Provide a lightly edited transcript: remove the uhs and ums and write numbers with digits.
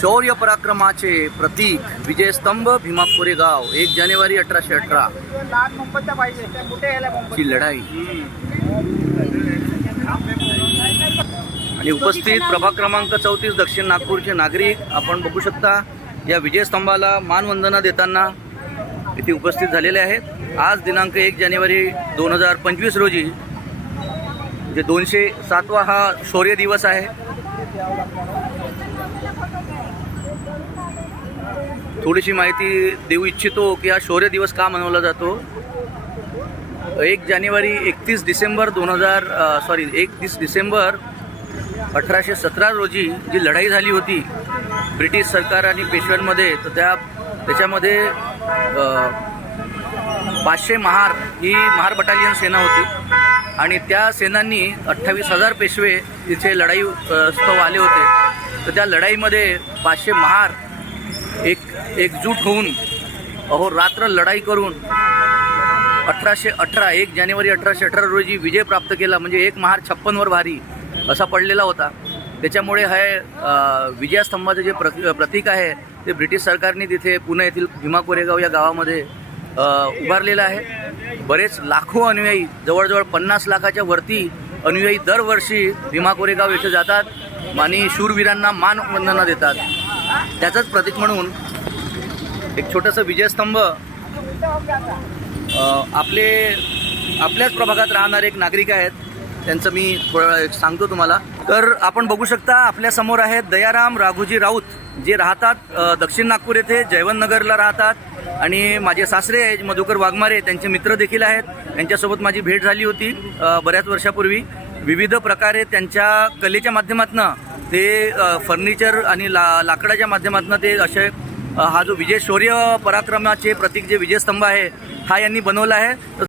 शौर्य पराक्रमाचे प्रतीक विजयस्तंभ भीमा कोरेगाव 1 जानेवारी 1818 ची लढाई। आणि उपस्थित प्रभाग क्रमांक 34 दक्षिण नागपूरचे नागरिक आपण बघू शकता या विजयस्तंभाला मानवंदना देताना इथे उपस्थित झालेले आहेत। आज दिनांक 1 जानेवारी 2025 रोजी जे 207वा हा शौर्य दिवस आहे। थोडीशी माहिती देऊ इच्छितो की हा शौर्य दिवस का मनवला जातो। 1 डिसेंबर 1817 रोजी जी लढाई झाली होती ब्रिटिश सरकार आणि पेशव्यांमध्ये, तर त्याच्यामध्ये 500 महार ही महार बटालियन सेना होती आणि त्या सेनांनी 28,000 पेशवे तिथे लढाई स्थळ आले होते। तर त्या लढाईमध्ये 500 महार एकजूट होऊन अहोरात्र लढाई करून 1 जानेवारी 1818 रोजी विजय प्राप्त केला। म्हणजे एक महार 56 वर भारी असा पडलेला होता। त्याच्यामुळे हे विजयस्तंभाचं जे प्रतीक आहे ते ब्रिटिश सरकारने तिथे पुणे येथील भीमा कोरेगाव या गावामध्ये उभारलेलं आहे। बरेच लाखो अनुयायी, जवळजवळ 50 लाखाच्या वरती अनुयायी दरवर्षी भीमा कोरेगाव येथे जातात आणि शूरवीरांना मानवंदना देतात। त्याचंच प्रतीक म्हणून एक छोटंसं विजयस्तंभ आपल्याच प्रभागात राहणारे एक नागरिक आहेत, त्यांचं मी थोडं सांगतो तुम्हाला। तर आपण बघू शकता आपल्यासमोर आहेत दयाराम राघोजी राऊत, जे राहतात दक्षिण नागपूर येथे जयवंतनगरला राहतात आणि माझे सासरे मधुकर वाघमारे त्यांचे मित्र देखील आहेत। त्यांच्यासोबत माझी भेट झाली होती बऱ्याच वर्षापूर्वी। विविध प्रकारे त्यांच्या कलेच्या माध्यमातून ते फर्निचर आणि लाकडाच्या माध्यमातून ते असे हा जो विजय शौर्य पराक्रमाचे प्रतीक जे विजयस्तंभ आहे हा यांनी बनवला आहे।